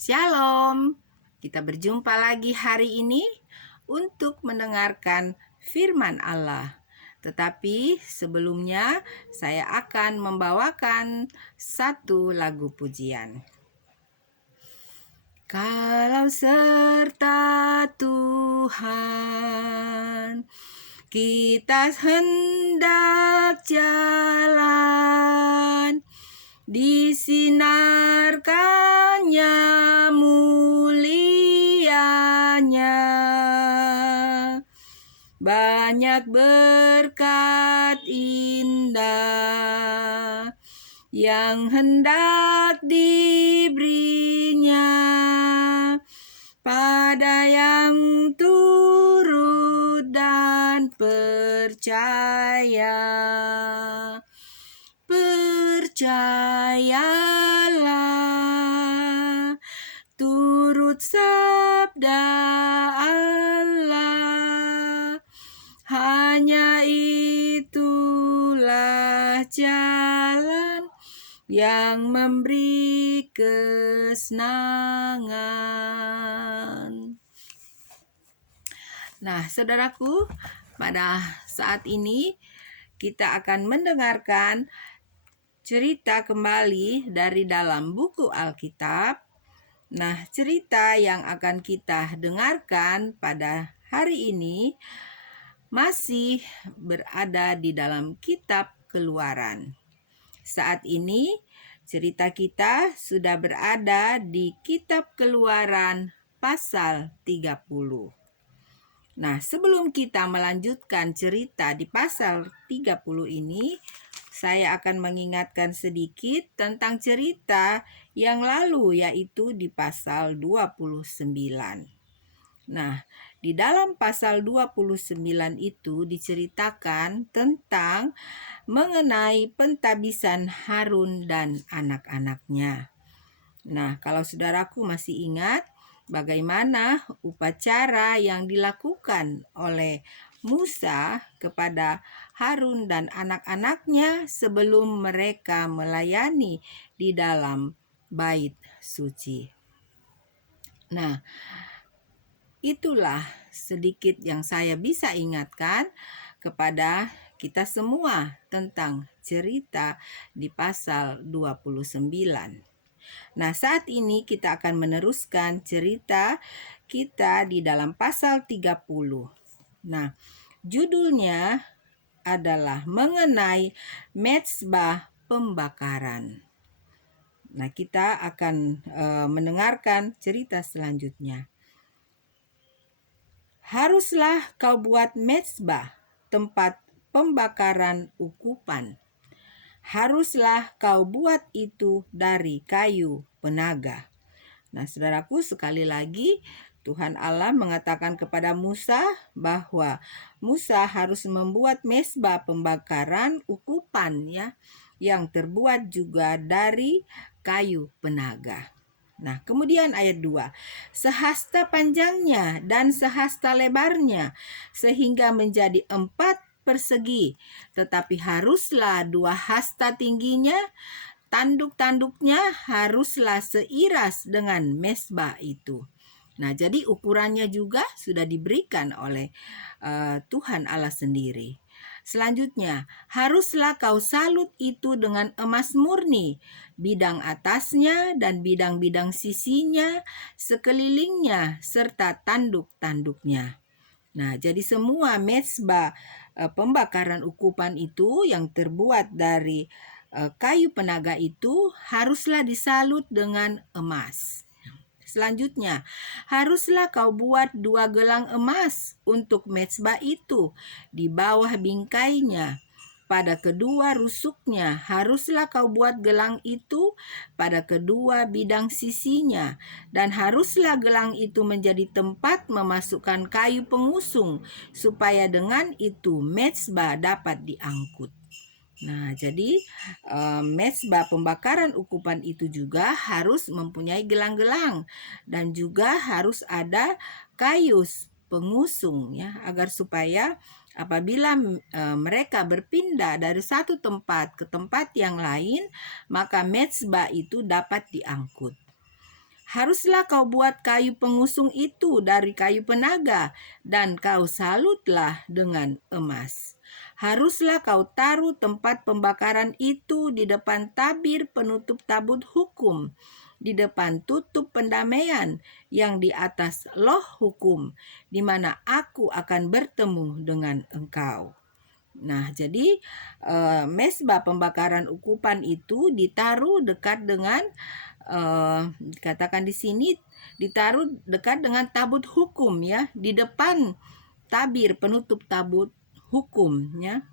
Shalom, kita berjumpa lagi hari ini untuk mendengarkan firman Allah. Tetapi sebelumnya saya akan membawakan satu lagu pujian. Kalau serta Tuhan, kita hendak jalan, disinarkannya mulianya, banyak berkat indah yang hendak diberinya pada yang turut dan percaya. Percayalah, turut sabda Allah, hanya itulah jalan yang memberi kesenangan. Nah, saudaraku, pada saat ini kita akan mendengarkan cerita kembali dari dalam buku Alkitab. Nah, cerita yang akan kita dengarkan pada hari ini masih berada di dalam kitab Keluaran. Saat ini cerita kita sudah berada di kitab Keluaran pasal 30. Nah, sebelum kita melanjutkan cerita di pasal 30 ini, saya akan mengingatkan sedikit tentang cerita yang lalu, yaitu di pasal 29. Nah, di dalam pasal 29 itu diceritakan tentang mengenai pentabisan Harun dan anak-anaknya. Nah, kalau saudaraku masih ingat bagaimana upacara yang dilakukan oleh Musa kepada Harun dan anak-anaknya sebelum mereka melayani di dalam bait suci. Nah, itulah sedikit yang saya bisa ingatkan kepada kita semua tentang cerita di pasal 29. Nah, saat ini kita akan meneruskan cerita kita di dalam pasal 30. Nah, judulnya adalah mengenai mezbah pembakaran. Nah, kita akan mendengarkan cerita selanjutnya. Haruslah kau buat mezbah, tempat pembakaran ukupan. Haruslah kau buat itu dari kayu penaga. Nah, saudaraku, sekali lagi Tuhan Allah mengatakan kepada Musa bahwa Musa harus membuat mezbah pembakaran ukupan yang terbuat juga dari kayu penaga. Nah, kemudian ayat 2. Sehasta panjangnya dan sehasta lebarnya sehingga menjadi 4 persegi, tetapi haruslah 2 hasta tingginya. Tanduk-tanduknya haruslah seiras dengan mezbah itu. Nah, jadi ukurannya juga sudah diberikan oleh Tuhan Allah sendiri. Selanjutnya, haruslah kau salut itu dengan emas murni, bidang atasnya dan bidang-bidang sisinya, sekelilingnya, serta tanduk-tanduknya. Nah, jadi semua mezbah pembakaran ukupan itu yang terbuat dari kayu penaga itu haruslah disalut dengan emas. Selanjutnya, haruslah kau buat 2 gelang emas untuk mezbah itu di bawah bingkainya. Pada kedua rusuknya haruslah kau buat gelang itu pada kedua bidang sisinya, dan haruslah gelang itu menjadi tempat memasukkan kayu pengusung, supaya dengan itu mezbah dapat diangkut. Nah, jadi mezbah pembakaran ukupan itu juga harus mempunyai gelang-gelang dan juga harus ada kayu pengusung agar supaya apabila mereka berpindah dari satu tempat ke tempat yang lain, maka mezbah itu dapat diangkut. Haruslah kau buat kayu pengusung itu dari kayu penaga, dan kau salutlah dengan emas. Haruslah kau taruh tempat pembakaran itu di depan tabir penutup tabut hukum, di depan tutup pendamaian yang di atas loh hukum, di mana aku akan bertemu dengan engkau. Nah, jadi mesbah pembakaran ukupan itu ditaruh dekat dengan dikatakan di sini ditaruh dekat dengan tabut hukum, ya, di depan tabir penutup tabut hukum, ya,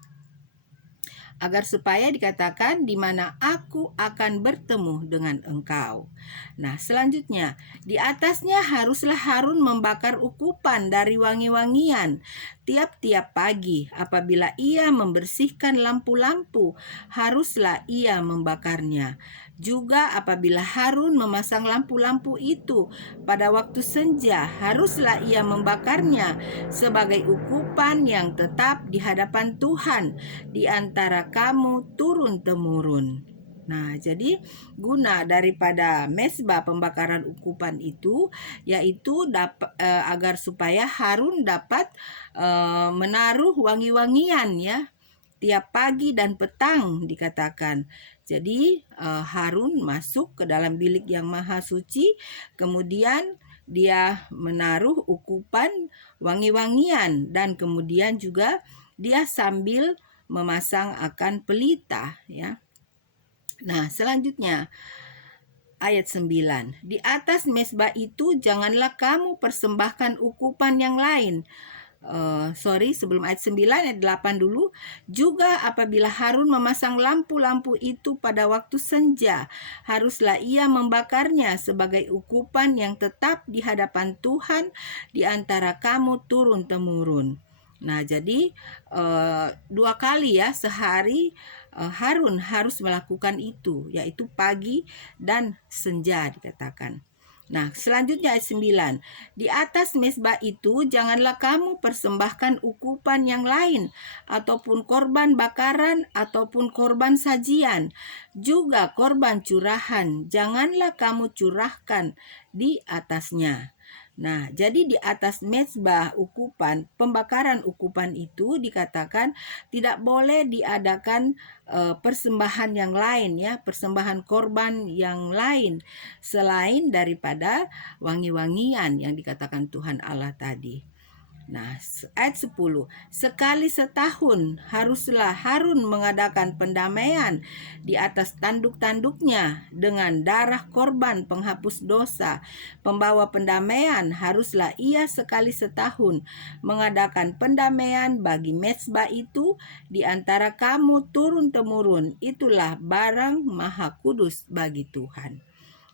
agar supaya dikatakan di mana aku akan bertemu dengan engkau. Nah, selanjutnya, di atasnya haruslah Harun membakar ukupan dari wangi-wangian tiap-tiap pagi. Apabila ia membersihkan lampu-lampu, haruslah ia membakarnya. Juga apabila Harun memasang lampu-lampu itu pada waktu senja, haruslah ia membakarnya sebagai ukupan yang tetap di hadapan Tuhan di antara kamu turun-temurun. Nah, jadi guna daripada mesbah pembakaran ukupan itu yaitu agar supaya Harun dapat menaruh wangi-wangian, ya, tiap pagi dan petang dikatakan. Jadi Harun masuk ke dalam bilik yang maha suci, kemudian dia menaruh ukupan wangi-wangian, dan kemudian juga dia sambil memasang akan pelita, ya. Nah, selanjutnya ayat 9. Di atas mesbah itu janganlah kamu persembahkan ukupan yang lain. Sebelum ayat 9, ayat 8 dulu. Juga apabila Harun memasang lampu-lampu itu pada waktu senja, haruslah ia membakarnya sebagai ukupan yang tetap di hadapan Tuhan di antara kamu turun-temurun. Nah, jadi 2 kali, ya, sehari Harun harus melakukan itu, yaitu pagi dan senja dikatakan. Nah, selanjutnya ayat 9. Di atas mesbah itu janganlah kamu persembahkan ukupan yang lain, ataupun korban bakaran, ataupun korban sajian. Juga korban curahan, janganlah kamu curahkan di atasnya. Nah, jadi di atas mezbah ukupan, pembakaran ukupan itu dikatakan tidak boleh diadakan persembahan yang lain, ya, persembahan korban yang lain selain daripada wangi-wangian yang dikatakan Tuhan Allah tadi. Nah, ayat 10. Sekali setahun haruslah Harun mengadakan pendamaian di atas tanduk-tanduknya dengan darah korban penghapus dosa. Pembawa pendamaian haruslah ia sekali setahun mengadakan pendamaian bagi mezbah itu di antara kamu turun-temurun. Itulah barang maha kudus bagi Tuhan.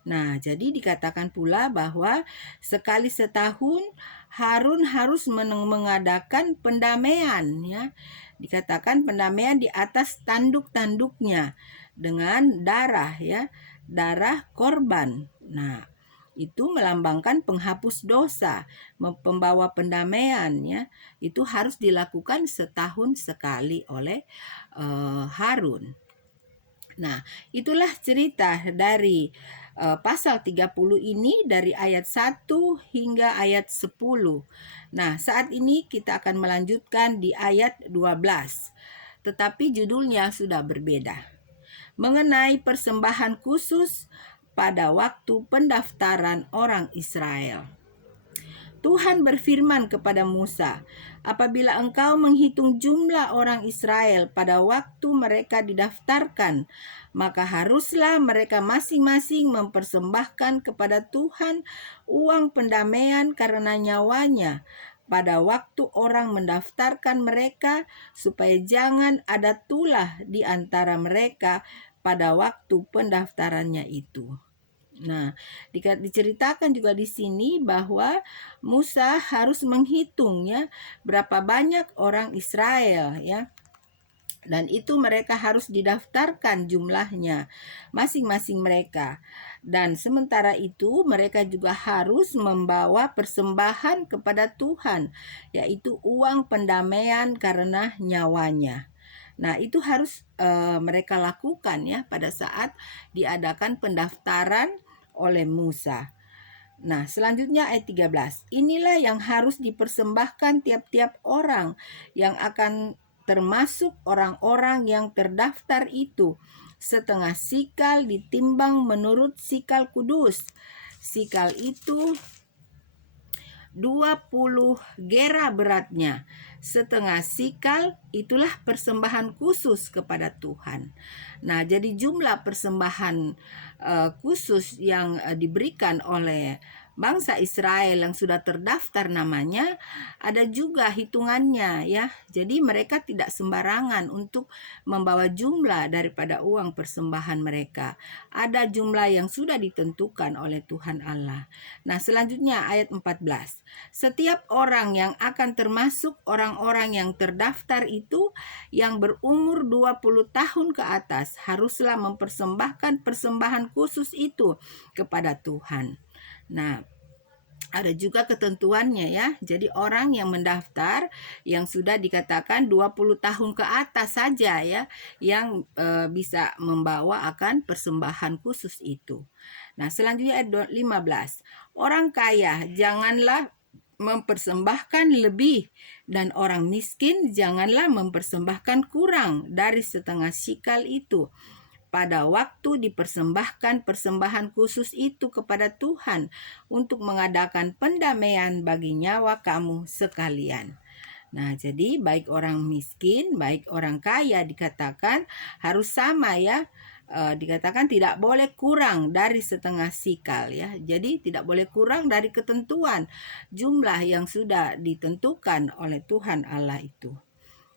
Nah, jadi dikatakan pula bahwa sekali setahun Harun harus mengadakan pendamaian, ya. Dikatakan pendamaian di atas tanduk-tanduknya dengan darah, ya, darah korban. Nah, itu melambangkan penghapus dosa, pembawa pendamaian, ya. Itu harus dilakukan setahun sekali oleh Harun. Nah, itulah cerita dari pasal 30 ini dari ayat 1 hingga ayat 10. Nah, saat ini kita akan melanjutkan di ayat 12. Tetapi judulnya sudah berbeda. Mengenai persembahan khusus pada waktu pendaftaran orang Israel. Tuhan berfirman kepada Musa, apabila engkau menghitung jumlah orang Israel pada waktu mereka didaftarkan, maka haruslah mereka masing-masing mempersembahkan kepada Tuhan uang pendamaian karena nyawanya pada waktu orang mendaftarkan mereka, supaya jangan ada tulah di antara mereka pada waktu pendaftarannya itu. Nah, diceritakan juga di sini bahwa Musa harus menghitungnya berapa banyak orang Israel, ya. Dan itu mereka harus didaftarkan jumlahnya masing-masing mereka. Dan sementara itu mereka juga harus membawa persembahan kepada Tuhan, yaitu uang pendamaian karena nyawanya. Nah, itu harus mereka lakukan, ya, pada saat diadakan pendaftaran oleh Musa. Nah, selanjutnya ayat 13. Inilah yang harus dipersembahkan tiap-tiap orang yang akan termasuk orang-orang yang terdaftar itu. Setengah sikal ditimbang menurut sikal kudus. Sikal itu 20 gera beratnya. Setengah sikal itulah persembahan khusus kepada Tuhan. Nah, jadi jumlah persembahan khusus yang diberikan oleh bangsa Israel yang sudah terdaftar namanya, ada juga hitungannya ya. Jadi mereka tidak sembarangan untuk membawa jumlah daripada uang persembahan mereka. Ada jumlah yang sudah ditentukan oleh Tuhan Allah. Nah, selanjutnya ayat 14. Setiap orang yang akan termasuk orang-orang yang terdaftar itu yang berumur 20 tahun ke atas haruslah mempersembahkan persembahan khusus itu kepada Tuhan. Nah, ada juga ketentuannya ya. Jadi orang yang mendaftar yang sudah dikatakan 20 tahun ke atas saja ya yang bisa membawa akan persembahan khusus itu. Nah, selanjutnya ayat 15. Orang kaya janganlah mempersembahkan lebih dan orang miskin janganlah mempersembahkan kurang dari setengah sikal itu. Pada waktu dipersembahkan persembahan khusus itu kepada Tuhan untuk mengadakan pendamaian bagi nyawa kamu sekalian. Nah, jadi baik orang miskin, baik orang kaya dikatakan harus sama ya. Dikatakan tidak boleh kurang dari setengah sikal ya. Jadi tidak boleh kurang dari ketentuan jumlah yang sudah ditentukan oleh Tuhan Allah itu.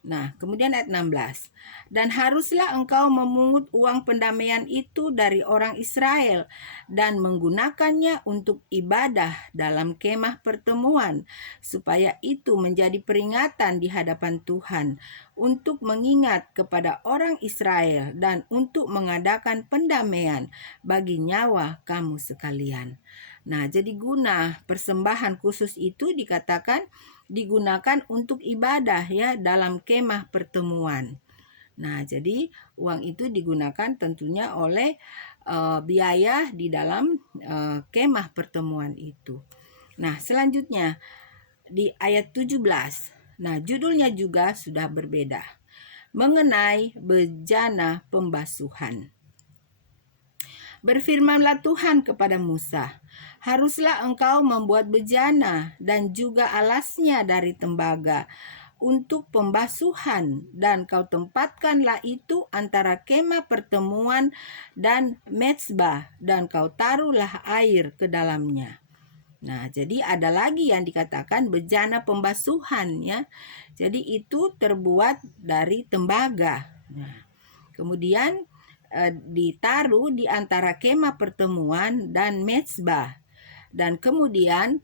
Nah, kemudian ayat 16. Dan haruslah engkau memungut uang pendamaian itu dari orang Israel dan menggunakannya untuk ibadah dalam kemah pertemuan, supaya itu menjadi peringatan di hadapan Tuhan untuk mengingat kepada orang Israel dan untuk mengadakan pendamaian bagi nyawa kamu sekalian. Nah, jadi guna persembahan khusus itu dikatakan digunakan untuk ibadah ya dalam kemah pertemuan. Nah, jadi uang itu digunakan tentunya oleh biaya di dalam kemah pertemuan itu. Nah, selanjutnya di ayat 17. Nah, judulnya juga sudah berbeda. Mengenai bejana pembasuhan. Berfirmanlah Tuhan kepada Musa, haruslah engkau membuat bejana dan juga alasnya dari tembaga untuk pembasuhan, dan kau tempatkanlah itu antara kemah pertemuan dan mezbah, dan kau taruhlah air ke dalamnya. Nah, jadi ada lagi yang dikatakan bejana pembasuhan ya. Jadi itu terbuat dari tembaga. Nah, kemudian ditaruh di antara kemah pertemuan dan mezbah. Dan kemudian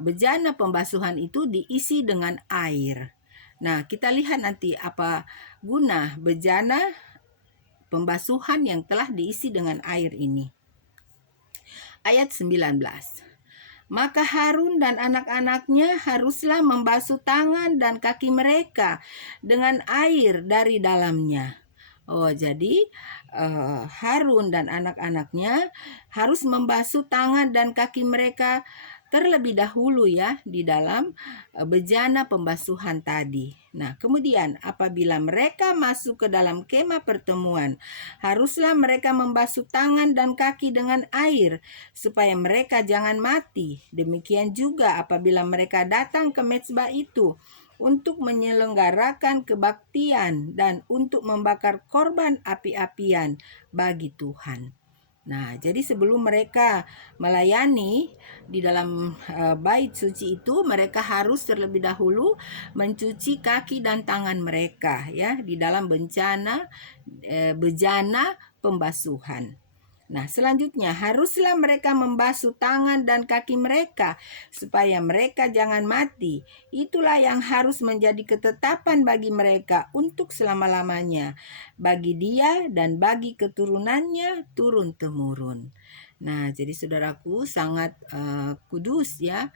bejana pembasuhan itu diisi dengan air. Nah, kita lihat nanti apa guna bejana pembasuhan yang telah diisi dengan air ini. Ayat 19. Maka Harun dan anak-anaknya haruslah membasuh tangan dan kaki mereka dengan air dari dalamnya. Oh, jadi Harun dan anak-anaknya harus membasuh tangan dan kaki mereka terlebih dahulu ya di dalam bejana pembasuhan tadi. Nah, kemudian apabila mereka masuk ke dalam kemah pertemuan, haruslah mereka membasuh tangan dan kaki dengan air supaya mereka jangan mati. Demikian juga apabila mereka datang ke mezbah itu untuk menyelenggarakan kebaktian dan untuk membakar korban api-apian bagi Tuhan. Nah, jadi sebelum mereka melayani di dalam bait suci itu, mereka harus terlebih dahulu mencuci kaki dan tangan mereka ya di dalam bejana pembasuhan. Nah, selanjutnya haruslah mereka membasuh tangan dan kaki mereka supaya mereka jangan mati. Itulah yang harus menjadi ketetapan bagi mereka untuk selama-lamanya, bagi dia dan bagi keturunannya turun-temurun. Nah, jadi saudaraku sangat kudus ya,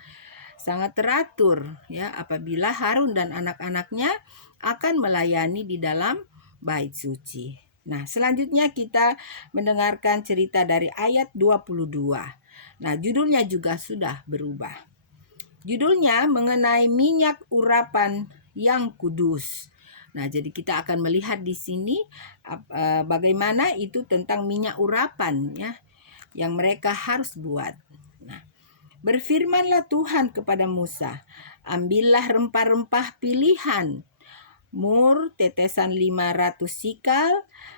sangat teratur ya apabila Harun dan anak-anaknya akan melayani di dalam bait suci. Nah, selanjutnya kita mendengarkan cerita dari ayat 22. Nah, judulnya juga sudah berubah. Judulnya mengenai minyak urapan yang kudus. Nah, jadi kita akan melihat di sini bagaimana itu tentang minyak urapan ya yang mereka harus buat. Nah, berfirmanlah Tuhan kepada Musa, ambillah rempah-rempah pilihan, mur tetesan 500 sikal,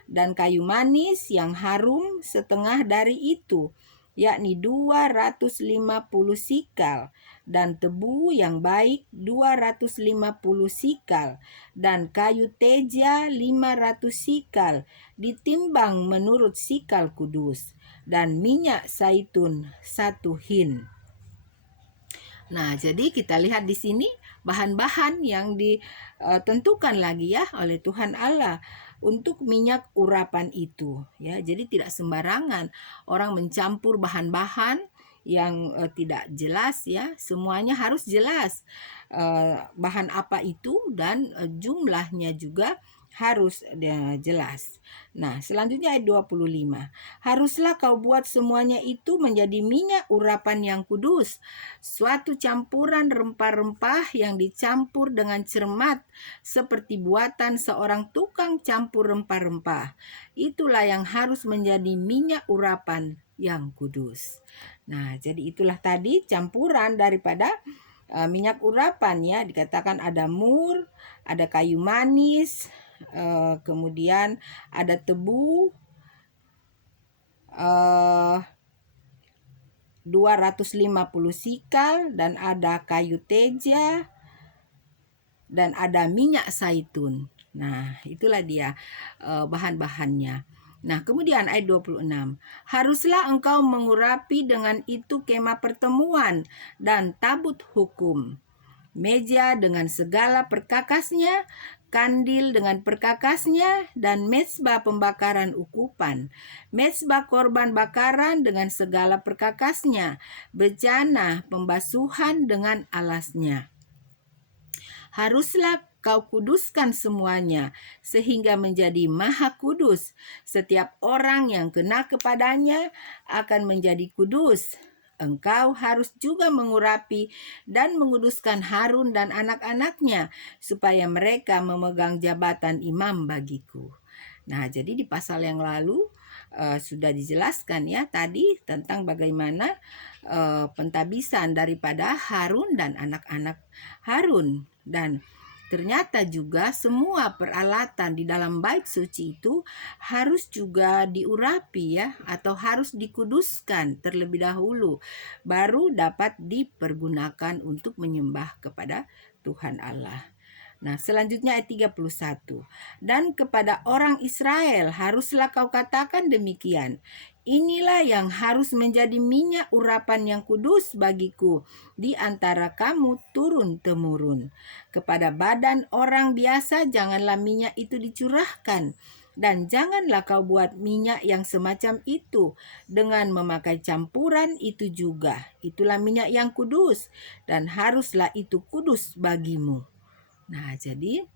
dan kayu manis yang harum setengah dari itu, yakni 250 sikal, dan tebu yang baik 250 sikal, dan kayu teja 500 sikal, ditimbang menurut sikal kudus, dan minyak zaitun 1 hin. Nah, jadi kita lihat di sini bahan-bahan yang ditentukan lagi ya oleh Tuhan Allah untuk minyak urapan itu ya. Jadi tidak sembarangan orang mencampur bahan-bahan yang tidak jelas ya. Semuanya harus jelas bahan apa itu dan jumlahnya juga harus jelas. Nah, selanjutnya ayat 25. Haruslah kau buat semuanya itu menjadi minyak urapan yang kudus, suatu campuran rempah-rempah yang dicampur dengan cermat seperti buatan seorang tukang campur rempah-rempah. Itulah yang harus menjadi minyak urapan yang kudus. Nah, jadi itulah tadi campuran daripada minyak urapan ya. Dikatakan ada mur, ada kayu manis, kemudian ada tebu, 250 sikal, dan ada kayu teja, dan ada minyak zaitun. Nah, itulah dia bahan-bahannya. Nah, kemudian ayat 26. Haruslah engkau mengurapi dengan itu kemah pertemuan dan tabut hukum, meja dengan segala perkakasnya, kandil dengan perkakasnya, dan mezbah pembakaran ukupan, mezbah korban bakaran dengan segala perkakasnya, bejana pembasuhan dengan alasnya. Haruslah kau kuduskan semuanya, sehingga menjadi maha kudus. Setiap orang yang kena kepadanya akan menjadi kudus. Engkau harus juga mengurapi dan menguduskan Harun dan anak-anaknya, supaya mereka memegang jabatan imam bagiku. Nah, jadi di pasal yang lalu sudah dijelaskan ya tadi tentang bagaimana pentabisan daripada Harun dan anak-anak Harun. Dan ternyata juga semua peralatan di dalam bait suci itu harus juga diurapi ya, atau harus dikuduskan terlebih dahulu, baru dapat dipergunakan untuk menyembah kepada Tuhan Allah. Nah, selanjutnya ayat 31. Dan kepada orang Israel haruslah kau katakan demikian, inilah yang harus menjadi minyak urapan yang kudus bagiku di antara kamu turun-temurun. Kepada badan orang biasa janganlah minyak itu dicurahkan, dan janganlah kau buat minyak yang semacam itu dengan memakai campuran itu juga. Itulah minyak yang kudus, dan haruslah itu kudus bagimu. Nah, jadi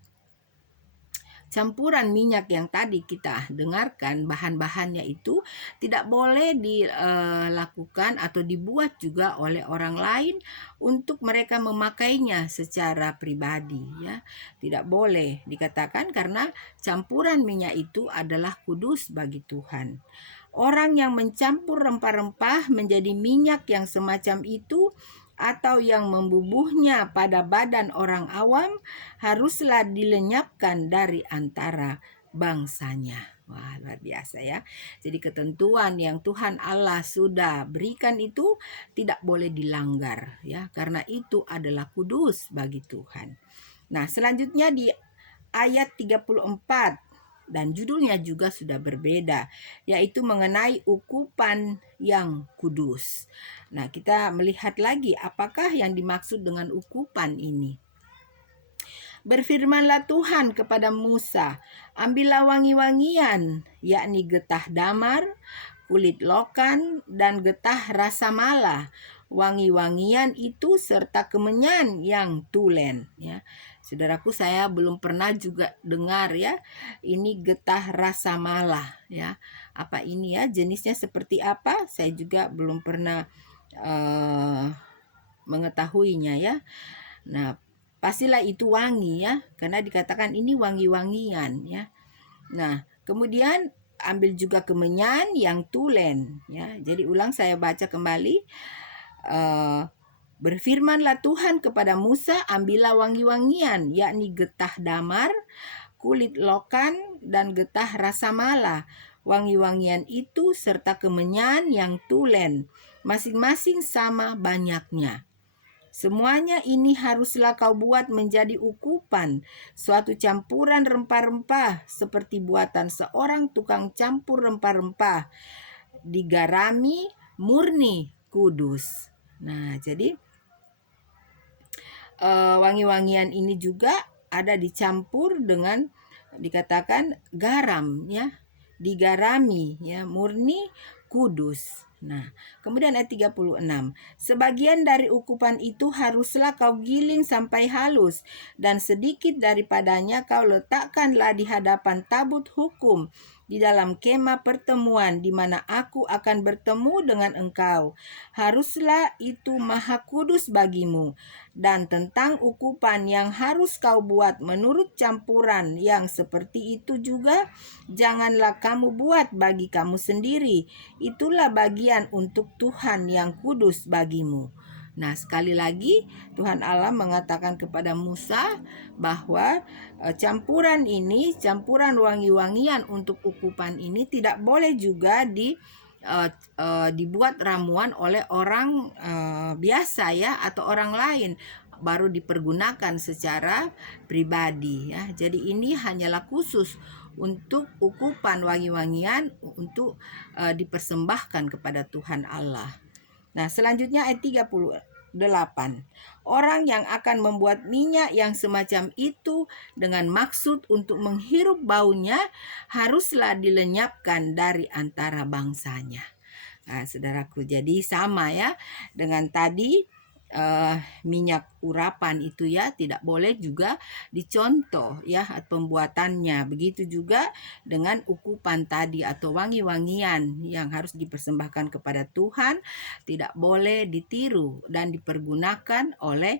campuran minyak yang tadi kita dengarkan, bahan-bahannya itu tidak boleh dilakukan atau dibuat juga oleh orang lain untuk mereka memakainya secara pribadi ya. Tidak boleh dikatakan, karena campuran minyak itu adalah kudus bagi Tuhan. Orang yang mencampur rempah-rempah menjadi minyak yang semacam itu, atau yang membubuhnya pada badan orang awam, haruslah dilenyapkan dari antara bangsanya. Wah, luar biasa ya. Jadi ketentuan yang Tuhan Allah sudah berikan itu tidak boleh dilanggar ya, karena itu adalah kudus bagi Tuhan. Nah, selanjutnya di ayat 34, dan judulnya juga sudah berbeda, yaitu mengenai ukupan yang kudus. Nah, kita melihat lagi apakah yang dimaksud dengan ukupan ini. Berfirmanlah Tuhan kepada Musa, ambillah wangi-wangian, yakni getah damar, kulit lokan, dan getah rasa mala. Wangi-wangian itu serta kemenyan yang tulen ya. Saudaraku, saya belum pernah juga dengar ya ini getah rasa mala ya. Apa ini ya, jenisnya seperti apa? Saya juga belum pernah mengetahuinya ya. Nah, pastilah itu wangi ya, karena dikatakan ini wangi-wangian ya. Nah, kemudian ambil juga kemenyan yang tulen ya. Jadi ulang saya baca kembali. Berfirmanlah Tuhan kepada Musa, ambillah wangi-wangian, yakni getah damar, kulit lokan, dan getah rasa mala. Wangi-wangian itu serta kemenyan yang tulen, masing-masing sama banyaknya. Semuanya ini haruslah kau buat menjadi ukupan, suatu campuran rempah-rempah, seperti buatan seorang tukang campur rempah-rempah, digarami, murni, kudus. Nah, jadi wangi-wangian ini juga ada dicampur dengan dikatakan garam ya, digarami ya, murni, kudus. Nah, kemudian ayat 36. Sebagian dari ukupan itu haruslah kau giling sampai halus, dan sedikit daripadanya kau letakkanlah di hadapan tabut hukum di dalam kemah pertemuan di mana aku akan bertemu dengan engkau. Haruslah itu maha kudus bagimu. Dan tentang ukupan yang harus kau buat menurut campuran yang seperti itu juga, janganlah kamu buat bagi kamu sendiri. Itulah bagian untuk Tuhan yang kudus bagimu. Nah, sekali lagi Tuhan Allah mengatakan kepada Musa bahwa campuran ini, campuran wangi-wangian untuk ukupan ini tidak boleh juga dibuat ramuan oleh orang biasa ya, atau orang lain, baru dipergunakan secara pribadi ya. Jadi ini hanyalah khusus untuk ukupan wangi-wangian untuk dipersembahkan kepada Tuhan Allah. Nah, selanjutnya ayat 38. Orang yang akan membuat minyak yang semacam itu dengan maksud untuk menghirup baunya haruslah dilenyapkan dari antara bangsanya. Nah, saudaraku, jadi sama ya dengan tadi minyak urapan itu ya, tidak boleh juga dicontoh ya pembuatannya. Begitu juga dengan ukupan tadi atau wangi-wangian yang harus dipersembahkan kepada Tuhan, tidak boleh ditiru dan dipergunakan oleh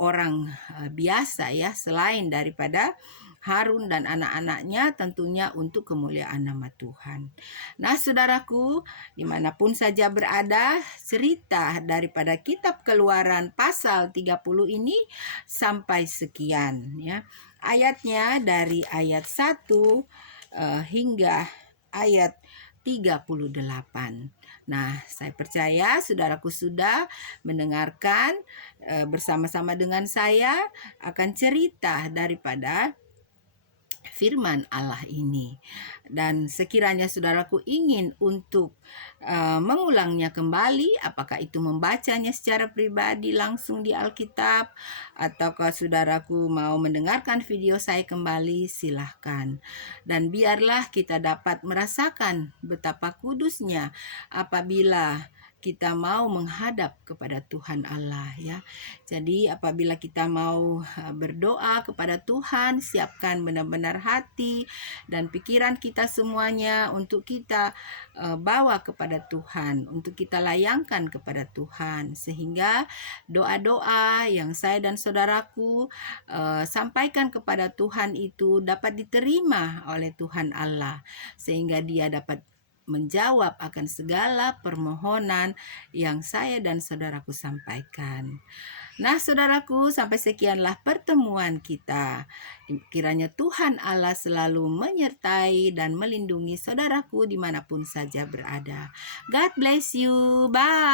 orang biasa ya, selain daripada Harun dan anak-anaknya, tentunya untuk kemuliaan nama Tuhan. Nah, saudaraku, dimanapun saja berada, cerita daripada kitab Keluaran pasal 30 ini sampai sekian ya. Ayatnya dari ayat 1 hingga ayat 38. Nah, saya percaya saudaraku sudah mendengarkan bersama-sama dengan saya akan cerita daripada firman Allah ini. Dan sekiranya saudaraku ingin untuk mengulangnya kembali, apakah itu membacanya secara pribadi langsung di Alkitab, ataukah saudaraku mau mendengarkan video saya kembali, silahkan. Dan biarlah kita dapat merasakan betapa kudusnya apabila kita mau menghadap kepada Tuhan Allah ya. Jadi apabila kita mau berdoa kepada Tuhan, siapkan benar-benar hati dan pikiran kita semuanya untuk kita bawa kepada Tuhan, untuk kita layangkan kepada Tuhan, sehingga doa-doa yang saya dan saudaraku sampaikan kepada Tuhan itu dapat diterima oleh Tuhan Allah, sehingga Dia dapat menjawab akan segala permohonan yang saya dan saudaraku sampaikan. Nah, saudaraku, sampai sekianlah pertemuan kita. Kiranya Tuhan Allah selalu menyertai dan melindungi saudaraku dimanapun saja berada. God bless you. Bye.